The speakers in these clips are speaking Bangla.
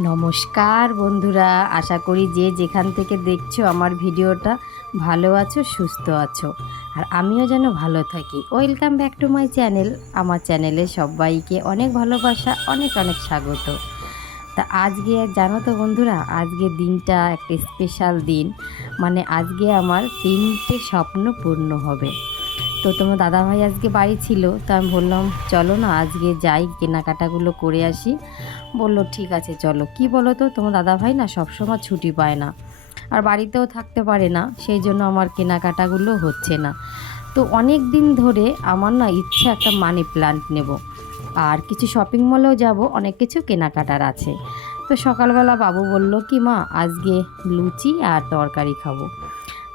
নমস্কার বন্ধুরা, আশা করি যে যেখান থেকে দেখছো আমার ভিডিওটা ভালো আছো, সুস্থ আছো। আর আমিও যেন ভালো থাকি। Welcome back to my channel. আমার চ্যানেলে সবাইকে অনেক ভালোবাসা, অনেক অনেক স্বাগত। তা আজকে জানো তো বন্ধুরা, আজকে দিনটা একটা স্পেশাল দিন। মানে আজকে আমার 3টে স্বপ্ন পূর্ণ হবে। তো তোমার দাদাভাই আজকে বাড়ি ছিল, তো আমি বললাম চলো না আজকে যাই, কেনাকাটাগুলো করে আসি। বলল ঠিক আছে চলো। কি বলো তো, তোমার দাদাভাই না সবসময় ছুটি পায় না, আর বাড়িতেও থাকতে পারে না, সেই জন্য আমার কেনাকাটাগুলো হচ্ছে না। তো অনেক দিন ধরে আমার না ইচ্ছা একটা মানি প্ল্যান্ট নেব, আর কিছু শপিং মলেও যাব, অনেক কিছু কেনাকাটার আছে। তো সকালবেলা বাবু বলল কি মা আজকে লুচি আর তরকারি খাবো।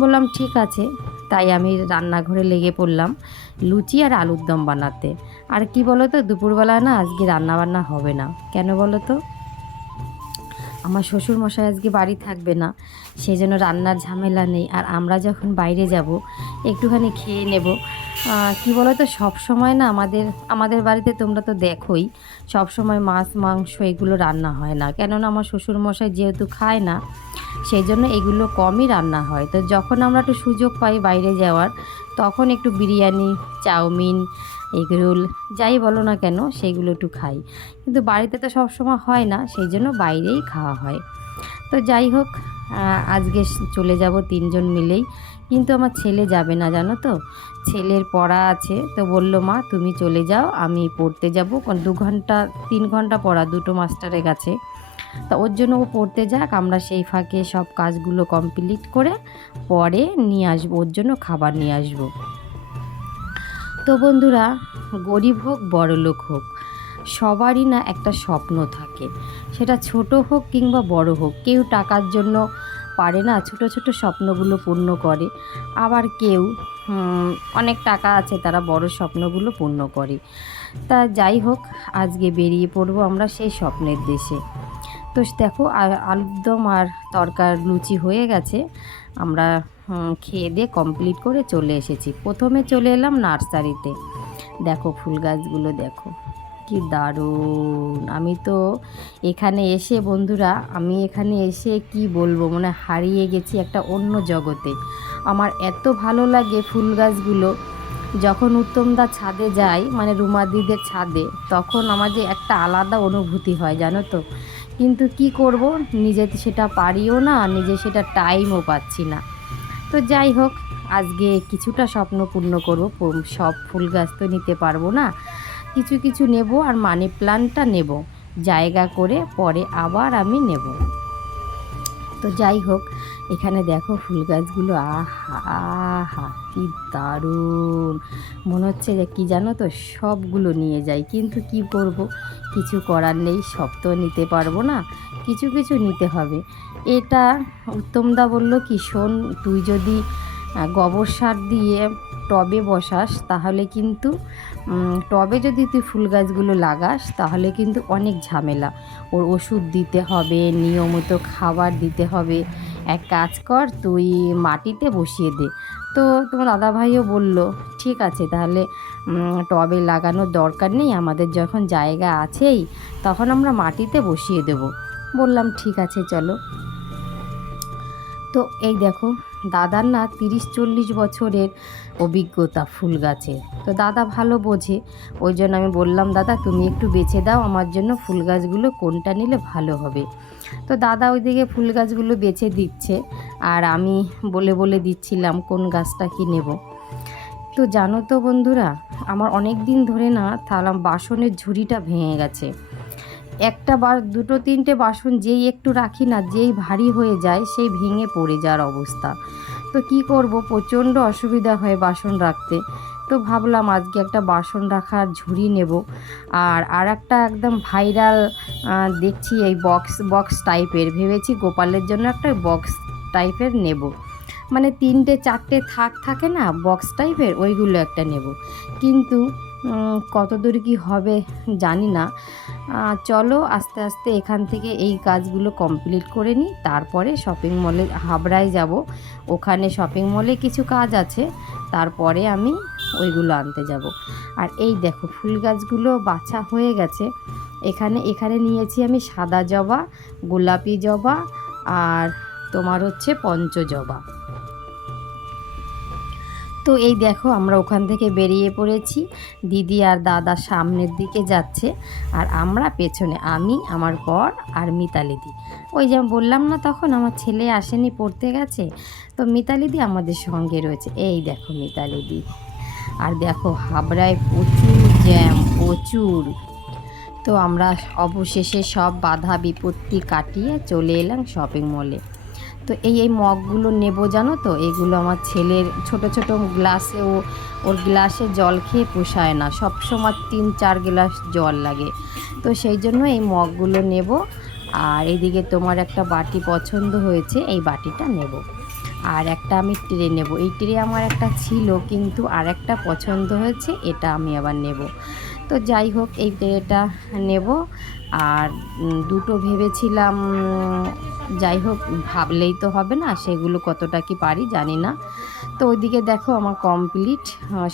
বললাম ঠিক আছে। তাই আমি রান্নাঘরে লেগে পড়লাম লুচি আর আলুর দম বানাতে। আর কি বলো তো, দুপুরবেলা না আজকে রান্না বান্না হবে না। কেন বলো তো, আমার শ্বশুর মশাই আজকে বাড়ি থাকবে না, সেই জন্য রান্নার ঝামেলা নেই। আর আমরা যখন বাইরে যাব একটুখানি খেয়ে নেব। কি বলো তো, সব সময় না আমাদের আমাদের বাড়িতে তোমরা তো দেখোই, সব সময় মাছ মাংস এগুলো রান্না হয় না। কেননা আমার শ্বশুর মশাই যেহেতু খায় না, সেই জন্য এগুলো কমই রান্না হয়। তো যখন আমরা একটু সুযোগ পাই বাইরে যাওয়ার, তখন একটু বিরিয়ানি, চাউমিন, এগরোল যাই বলো না কেন সেইগুলো একটু খাই। কিন্তু বাড়িতে তো সব সময় হয় না, সেই জন্য বাইরেই খাওয়া হয়। তো যাই হোক, আজকে চলে যাব 3জন মিলেই। কিন্তু আমার ছেলে যাবে না, জানো তো, ছেলের পড়া আছে। তো বলল মা তুমি চলে যাও, আমি পড়তে যাব। 2 ঘন্টা 3 ঘন্টা পড়া, দুটো মাস্টারের কাছে। তা ওর জন্য ও পড়তে যাক, আমরা সেই ফাঁকে সব কাজগুলো কমপ্লিট করে পরে নিয়ে আসবো, ওর জন্য খাবার নিয়ে আসবো। তো বন্ধুরা, গরিব হোক বড়লোক হোক, সবারই না একটা স্বপ্ন থাকে। সেটা ছোট হোক কিংবা বড় হোক, কেউ টাকার জন্য পারে না ছোট ছোট স্বপ্নগুলো পূর্ণ করে। আবার কেউ অনেক টাকা আছে, তারা বড় স্বপ্নগুলো পূর্ণ করে। তা যাই হোক, আজকে বেরিয়ে পড়বো আমরা সেই স্বপ্নের দেশে। তো দেখো আলুর দম আর লুচি হয়ে গেছে। আমরা খেয়ে দিয়ে কমপ্লিট করে চলে এসেছি। প্রথমে চলে এলাম নার্সারিতে। দেখো ফুল গাছগুলো দেখো, কি দারুণ। আমি তো এখানে এসে বন্ধুরা, আমি এখানে এসে কি বলবো, মানে হারিয়ে গেছি একটা অন্য জগতে। আমার এত ভালো লাগে ফুল গাছগুলো। যখন উত্তমদা ছাদে যাই, মানে রুমাদিদের ছাদে, তখন আমার যে একটা আলাদা অনুভূতি হয় জানো তো। কিন্তু কি করব, নিজে সেটা পারিও না, নিজে সেটা টাইমও পাচ্ছি না। তো যাই হোক, আজকে কিছুটা স্বপ্ন পূর্ণ করব। সব ফুল গাছ তো নিতে পারবো না, কিছু কিছু নেব। আর মানি প্ল্যান্টটা নেব, জায়গা করে পরে আবার আমি নেব। তো যাই হোক, এখানে দেখো ফুল গাছগুলো, আহা আহা কি দারুণ। মনে হচ্ছে যে কি জানো তো, সবগুলো নিয়ে যাই। কিন্তু কি করব, কিছু করার নেই, সব তো নিতে পারবো না, কিছু কিছু নিতে হবে। এটা উত্তমদা বলল কি, শোন তুই যদি গোবর সার দিয়ে টবে বসাস, তাহলে কিন্তু টবে যদি তুই ফুল গাছগুলো লাগাস, তাহলে কিন্তু অনেক ঝামেলা। ওর ওষুধ দিতে হবে, নিয়মিত খাবার দিতে হবে। এক কাজ কর, তুই মাটিতে বসিয়ে দে। তো তোমার দাদাভাইও বলল ঠিক আছে তাহলে, টবে লাগানোর দরকার নেই, আমাদের যখন জায়গা আছেই, তখন আমরা মাটিতে বসিয়ে দেব। বললাম ঠিক আছে চলো। তো এই দেখো, দাদার না 30-40 বছরের অভিজ্ঞতা ফুল গাছের। তো দাদা ভালো বোঝে, ওই জন্য আমি বললাম দাদা তুমি একটু বেছে দাও আমার জন্য ফুল গাছগুলো, কোনটা নিলে ভালো হবে। তো দাদা ওইদিকে ফুল গাছগুলো বেছে দিচ্ছে, আর আমি বলে বলে দিচ্ছিলাম কোন গাছটা কি নেব। তো জানো তো বন্ধুরা, আমার অনেক দিন ধরে না থালা বাসনের ঝুড়িটা ভেঙে গেছে। একটা বা দুটো তিনটে বাসন যেই একটু রাখি না, যেই ভারী হয়ে যায় সেই ভেঙে পড়ে যাওয়ার অবস্থা। তো কি করব, প্রচণ্ড অসুবিধা হয় বাসন রাখতে। তো ভাবলাম আজকে একটা বাসন রাখার ঝুড়ি নেব। আর একটা একদম ভাইরাল দেখছি, এই বক্স বক্স টাইপের, ভেবেছি গোপালের জন্য একটা বক্স টাইপের নেব। মানে 3-4টে থাকে না বক্স টাইপের, ওইগুলো একটা নেব। কিন্তু কত দূর কী হবে জানি না। চলো আস্তে আস্তে এখান থেকে এই কাজগুলো কমপ্লিট করে নিই, তারপরে শপিং মলে হাবড়ায় যাব। ওখানে শপিং মলে কিছু কাজ আছে, তারপরে আমি ওইগুলো আনতে যাব। আর এই দেখো ফুল গাছগুলো বাছা হয়ে গেছে। এখানে এখানে নিয়েছি আমি সাদা জবা, গোলাপি জবা আর তোমার হচ্ছে পঞ্চজবা। তো এই দেখো আমরা ওখান থেকে বেরিয়ে পড়েছি, দিদি আর দাদা সামনের দিকে যাচ্ছে আর আমরা পেছনে, আমি, আমার বর আর মিতালিদি। ওই যে বললাম না তখন আমার ছেলে আসেনি, পড়তে গেছে, তো মিতালিদি আমাদের সঙ্গে রয়েছে। এই দেখো মিতালিদি। আর দেখো হাবড়ায় প্রচুর জ্যাম, প্রচুর। তো আমরা অবশেষে সব বাধা বিপত্তি কাটিয়ে চলে এলাম শপিং মলে। তো এই মগগুলো নেব জানো তো, এগুলো আমার ছেলের ছোট ছোট গ্লাসে, ওর গ্লাসে জল খেয়ে পোষায় না, সব সময় 3-4 গ্লাস জল লাগে, তো সেই জন্য এই মগগুলো নেব। আর এইদিকে তোমার একটা বাটি পছন্দ হয়েছে, এই বাটিটা নেব। আর একটা আমি ট্রে নেব, এই ট্রে আমার একটা ছিল কিন্তু আর একটা পছন্দ হয়েছে, এটা আমি আবার নেব। তো যাই হোক এই ট্রেটা নেব। আর দুটো ভেবেছিলাম, যাই হোক ভাবলেই তো হবে না, সেগুলো কতটা কি পারি জানি না। তো ওইদিকে দেখো আমার কমপ্লিট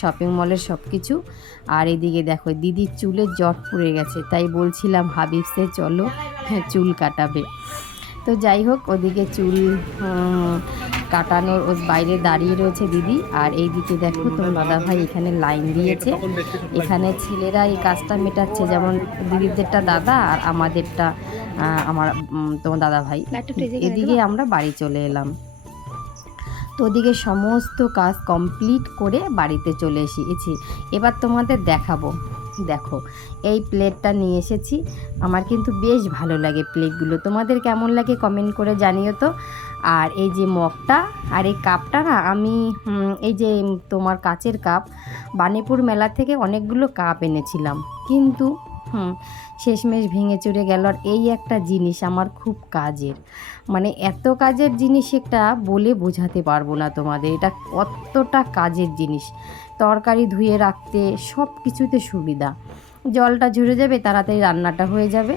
শপিং মলের সব কিছু। আর এদিকে দেখো দিদির চুলের জট পড়ে গেছে, তাই বলছিলাম হাবিবসে চলো চুল কাটাবে। তো যাই হোক ওদিকে চুল কাটানোর ওর বাইরে দাঁড়িয়ে রয়েছে দিদি। আর এই দিকে দেখো তোমার দাদাভাই এখানে লাইন দিয়েছে, এখানে ছেলেরা এই কাজটা মেটাচ্ছে, যেমন দিদিদেরটা দাদা আর আমাদেরটা আমার তোমার দাদাভাই। এদিকে আমরা বাড়ি চলে এলাম। তো ওদিকে সমস্ত কাজ কমপ্লিট করে বাড়িতে চলে এসেছি। এবার তোমাদের দেখাবো, দেখো এই প্লেটটা নিয়ে এসেছি, আমার কিন্তু বেশ ভালো লাগে প্লেটগুলো, তোমাদের কেমন লাগে কমেন্ট করে জানিও তো। আর এই যে মগটা আর এই কাপটা না, আমি এই যে তোমার কাচের কাপ, বানিপুর মেলা থেকে অনেকগুলো কাপ এনেছিলাম, কিন্তু শেষমেশ ভেঙে চুরে গেল। আর এই একটা জিনিস আমার খুব কাজের, মানে এত কাজের জিনিস একটা বলে বোঝাতে পারবো না তোমাদের, এটা কতটা কাজের জিনিস, তরকারি ধুয়ে রাখতে সব কিছুতে সুবিধা, জলটা ঝরে যাবে তাড়াতাড়ি রান্নাটা হয়ে যাবে।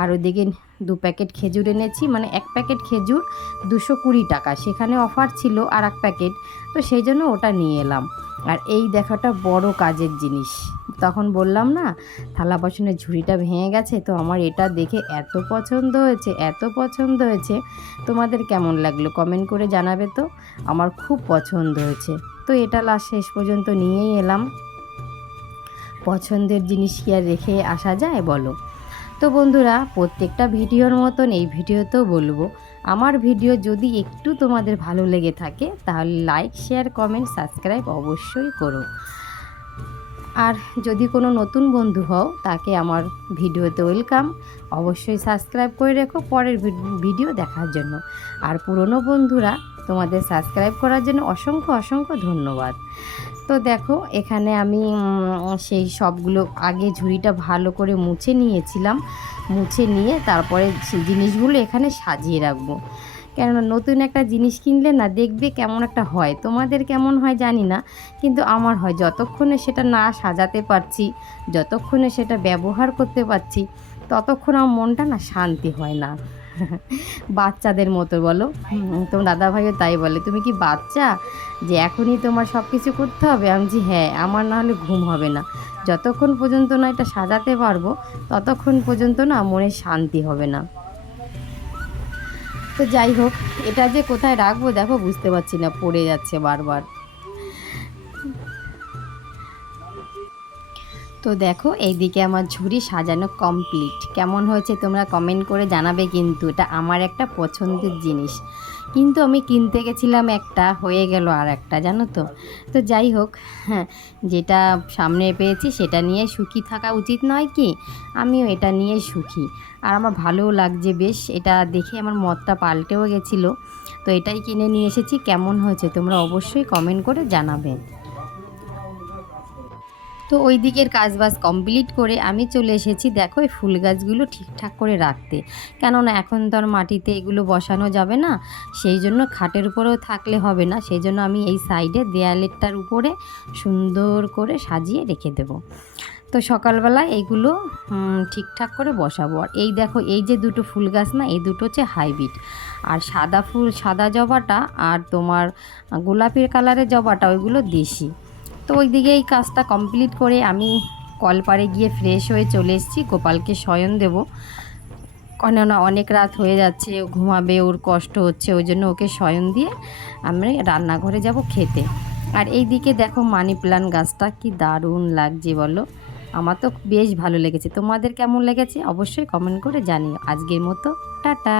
আর ওদিকে 2 প্যাকেট খেজুর এনেছি, মানে 1 প্যাকেট খেজুর 220 টাকা, সেখানে অফার ছিল আর 1 প্যাকেট, তো সেই জন্য ওটা নিয়ে এলাম। আর এই দেখাটা বড় কাজের জিনিস, তখন বললাম না থালা বাসনের ঝুড়িটা ভেঙে গেছে, তো আমার এটা দেখে এত পছন্দ হয়েছে, এত পছন্দ হয়েছে। তোমাদের কেমন লাগলো কমেন্ট করে জানাবে তো, আমার খুব পছন্দ হয়েছে। তো এটা লাস্ট শেষ পর্যন্ত নিয়েই এলাম, পছন্দের জিনিস কি আর রেখে আসা যায় বলো। তো বন্ধুরা প্রত্যেকটা ভিডিওর মতন এই ভিডিওতেও বলবো, আমার ভিডিও যদি একটু তোমাদের ভালো লেগে থাকে তাহলে লাইক, শেয়ার, কমেন্ট, সাবস্ক্রাইব অবশ্যই করো। আর যদি কোনো নতুন বন্ধু হও তাকে আমার ভিডিওতে ওয়েলকাম, অবশ্যই সাবস্ক্রাইব করে রেখো পরের ভিডিও দেখার জন্য। আর পুরনো বন্ধুরা তোমাদের সাবস্ক্রাইব করার জন্য অসংখ্য অসংখ্য ধন্যবাদ। তো দেখো এখানে আমি সেই সবগুলো আগে ঝুড়িটা ভালো করে মুছে নিয়েছিলাম, মুছে নিয়ে তারপরে সেই জিনিসগুলো এখানে সাজিয়ে রাখবো। কেননা নতুন একটা জিনিস কিনলে না দেখবে কেমন একটা হয়, তোমাদের কেমন হয় জানি না, কিন্তু আমার হয়, যতক্ষণে সেটা না সাজাতে পারছি, যতক্ষণে সেটা ব্যবহার করতে পারছি, ততক্ষণ আমার মনটা না শান্তি হয় না। বাচ্চাদের মতো বলো, তোমার দাদাভাইও তাই বলে, তুমি কি বাচ্চা যে এখনই তোমার সব কিছু করতে হবে? আমি যে হ্যাঁ, আমার না হলে ঘুম হবে না, যতক্ষণ পর্যন্ত না এটা সাজাতে পারবো ততক্ষণ পর্যন্ত না মনে শান্তি হবে না। তো যাই হোক এটা যে কোথায় রাখবো দেখো বুঝতে পারছি না, পড়ে যাচ্ছে বারবার। তো দেখো এইদিকে আমার ঝুড়ি সাজানো কমপ্লিট, কেমন হয়েছে তোমরা কমেন্ট করে জানাবে, কিন্তু এটা আমার একটা পছন্দের জিনিস, কিন্তু আমি কিনতে গেছিলাম একটা, হয়ে গেল আর একটা, জানো তো। তো যাই হোক, হ্যাঁ, যেটা সামনে পেয়েছি সেটা নিয়ে সুখী থাকা উচিত নয় কি, আমিও এটা নিয়ে সুখী। আর আমার ভালোও লাগছে বেশ, এটা দেখে আমার মতটা পাল্টেও গেছিলো। তো এটাই কিনে নিয়ে এসেছি, কেমন হয়েছে তোমরা অবশ্যই কমেন্ট করে জানাবে। তো ওই দিকের কাজবাজ কমপ্লিট করে আমি চলে এসেছি দেখো এই ফুল গাছগুলো ঠিকঠাক করে রাখতে, কেননা এখন তো আর মাটিতে এগুলো বসানো যাবে না, সেই জন্য খাটের উপরেও থাকলে হবে না, সেই জন্য আমি এই সাইডে দেয়ালেরটার উপরে সুন্দর করে সাজিয়ে রেখে দেব। তো সকালবেলা এইগুলো ঠিকঠাক করে বসাবো। আর এই দেখো এই যে দুটো ফুল গাছ না, এই দুটো হচ্ছে হাইব্রিড, আর সাদা ফুল সাদা জবাটা আর তোমার গোলাপি কালারের জবাটা ওইগুলো দেশি। তো ওই দিকে এই কাজটা কমপ্লিট করে আমি কলপাড়ে গিয়ে ফ্রেশ হয়ে চলে এসেছি, গোপালকে শয়ন দেব। কেননা অনেক রাত হয়ে যাচ্ছে, ও ঘুমাবে, ওর কষ্ট হচ্ছে, ওই জন্য ওকে শয়ন দিয়ে আমি রান্নাঘরে যাব খেতে। আর এই দিকে দেখো মানি প্ল্যান্ট গাছটা কি দারুণ লাগছে বলো। আমার তো বেশ ভালো লেগেছে। তোমাদের কেমন লেগেছে অবশ্যই কমেন্ট করে জানিও। আজকের মতো টাটা।